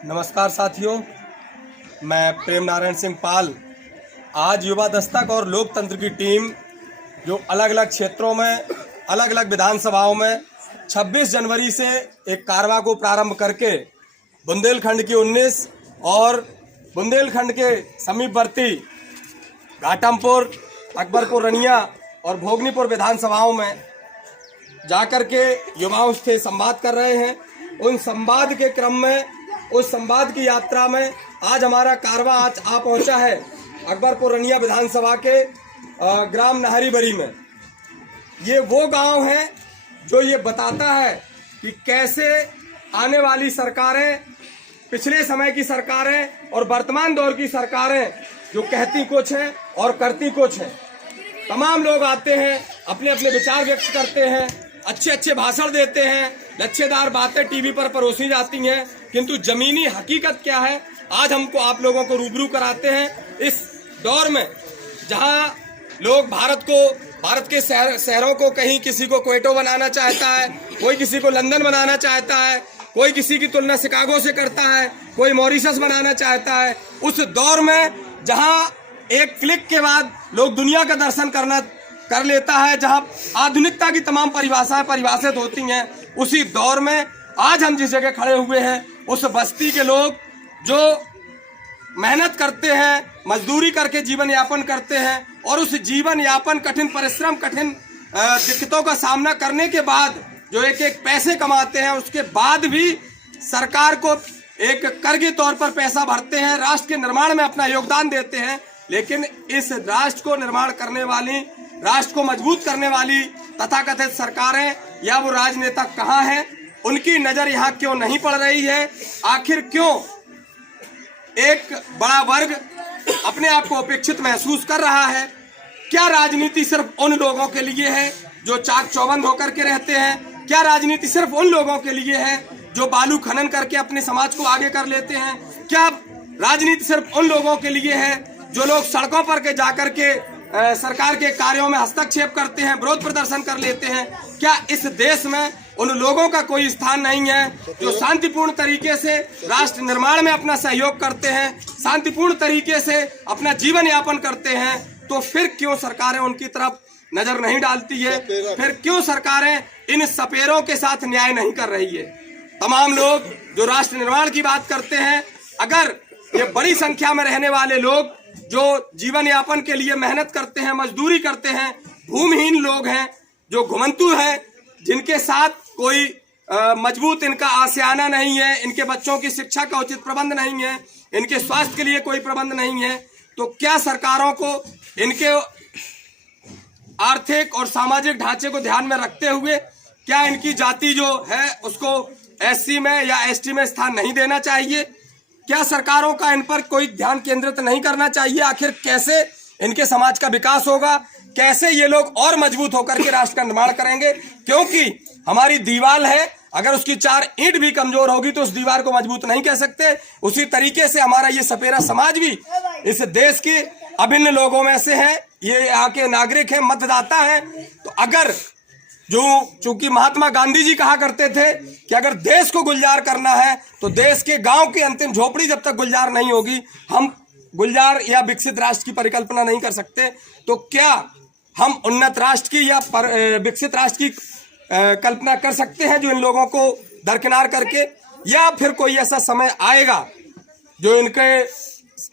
नमस्कार साथियों, मैं प्रेम नारायण सिंह पाल। आज युवा दस्तक और लोकतंत्र की टीम जो अलग अलग क्षेत्रों में, अलग अलग विधानसभाओं में 26 जनवरी से एक कारवां को प्रारंभ करके बुंदेलखंड की 19 और बुंदेलखंड के समीपवर्ती घाटमपुर, अकबरपुर, रनिया और भोगनीपुर विधानसभाओं में जाकर के युवाओं से संवाद कर रहे हैं। उन संवाद के क्रम में, उस संवाद की यात्रा में आज हमारा कारवां आज आ पहुंचा है अकबरपुर रनिया विधानसभा के ग्राम नाहरीबरी में। ये वो गांव है जो ये बताता है कि कैसे आने वाली सरकारें, पिछले समय की सरकारें और वर्तमान दौर की सरकारें जो कहती कुछ हैं और करती कुछ हैं। तमाम लोग आते हैं, अपने अपने विचार व्यक्त करते हैं, अच्छे अच्छे भाषण देते हैं, लच्छेदार बातें टीवी पर परोसी जाती हैं, किंतु जमीनी हकीकत क्या है आज हमको आप लोगों को रूबरू कराते हैं। इस दौर में जहां लोग भारत के शहरों को, कहीं किसी को क्वेटो बनाना चाहता है, कोई किसी को लंदन बनाना चाहता है, कोई किसी की तुलना शिकागो से करता है, कोई मॉरिशस बनाना चाहता है। उस दौर में जहां एक क्लिक के बाद लोग दुनिया का दर्शन कर लेता है, जहां आधुनिकता की तमाम परिभाषाएं परिभाषित होती हैं, उसी दौर में आज हम जिस जगह खड़े हुए हैं उस बस्ती के लोग जो मेहनत करते हैं, मजदूरी करके जीवन यापन करते हैं और उस जीवन यापन, कठिन परिश्रम, कठिन दिक्कतों का सामना करने के बाद जो एक एक पैसे कमाते हैं, उसके बाद भी सरकार को एक कर के तौर पर पैसा भरते हैं, राष्ट्र के निर्माण में अपना योगदान देते हैं। लेकिन इस राष्ट्र को निर्माण करने वाली, राष्ट्र को मजबूत करने वाली तथाकथित सरकारें या वो राजनेता कहाँ हैं? उनकी नजर यहाँ क्यों नहीं पड़ रही है? आखिर क्यों एक बड़ा वर्ग अपने आप को अपेक्षित महसूस कर रहा है? क्या राजनीति सिर्फ उन लोगों के लिए है जो चाक चौबंद होकर के रहते हैं? क्या राजनीति सिर्फ उन लोगों के लिए है जो बालू खनन करके अपने समाज को आगे कर लेते हैं? क्या राजनीति सिर्फ उन लोगों के लिए है जो लोग सड़कों पर के जाकर के सरकार के कार्यों में हस्तक्षेप करते हैं, विरोध प्रदर्शन कर लेते हैं? क्या इस देश में उन लोगों का कोई स्थान नहीं है जो शांतिपूर्ण तरीके से राष्ट्र निर्माण में अपना सहयोग करते हैं, शांतिपूर्ण तरीके से अपना जीवन यापन करते हैं? तो फिर क्यों सरकारें उनकी तरफ नजर नहीं डालती है? फिर क्यों सरकारें इन सपेरों के साथ न्याय नहीं कर रही है? तमाम लोग जो राष्ट्र निर्माण की बात करते हैं, अगर ये बड़ी संख्या में रहने वाले लोग जो जीवन यापन के लिए मेहनत करते हैं, मजदूरी करते हैं, भूमिहीन लोग हैं, जो घुमंतु हैं, जिनके साथ कोई मजबूत इनका आशियाना नहीं है, इनके बच्चों की शिक्षा का उचित प्रबंध नहीं है, इनके स्वास्थ्य के लिए कोई प्रबंध नहीं है, तो क्या सरकारों को इनके आर्थिक और सामाजिक ढांचे को ध्यान में रखते हुए क्या इनकी जाति जो है उसको एससी में या एसटी में स्थान नहीं देना चाहिए? क्या सरकारों का इन पर कोई ध्यान केंद्रित नहीं करना चाहिए? आखिर कैसे इनके समाज का विकास होगा? कैसे ये लोग और मजबूत होकर के राष्ट्र का निर्माण करेंगे? क्योंकि हमारी दीवार है, अगर उसकी 4 ईंट भी कमजोर होगी तो उस दीवार को मजबूत नहीं कह सकते। उसी तरीके से हमारा ये सपेरा समाज भी इस देश के अभिन्न लोगों में से है, ये यहाँ के नागरिक हैं, मतदाता हैं। तो अगर चूंकि महात्मा गांधी जी कहा करते थे कि अगर देश को गुलजार करना है तो देश के गांव की अंतिम झोपड़ी जब तक गुलजार नहीं होगी, हम गुलजार या विकसित राष्ट्र की परिकल्पना नहीं कर सकते। तो क्या हम उन्नत राष्ट्र की या विकसित राष्ट्र की कल्पना कर सकते हैं जो इन लोगों को दरकिनार करके? या फिर कोई ऐसा समय आएगा जो इनके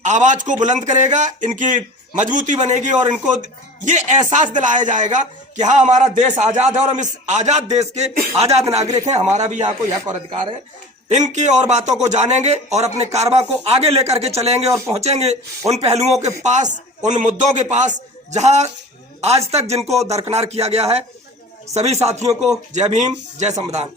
आवाज को बुलंद करेगा, इनकी मजबूती बनेगी और इनको ये एहसास दिलाया जाएगा कि हाँ, हमारा देश आजाद है और हम इस आजाद देश के आजाद नागरिक हैं, हमारा भी यहाँ को हक और अधिकार है। इनकी और बातों को जानेंगे और अपने कारवां को आगे लेकर के चलेंगे और पहुंचेंगे उन पहलुओं के पास, उन मुद्दों के पास जहां आज तक जिनको दरकिनार किया गया है। सभी साथियों को जय भीम, जय संविधान।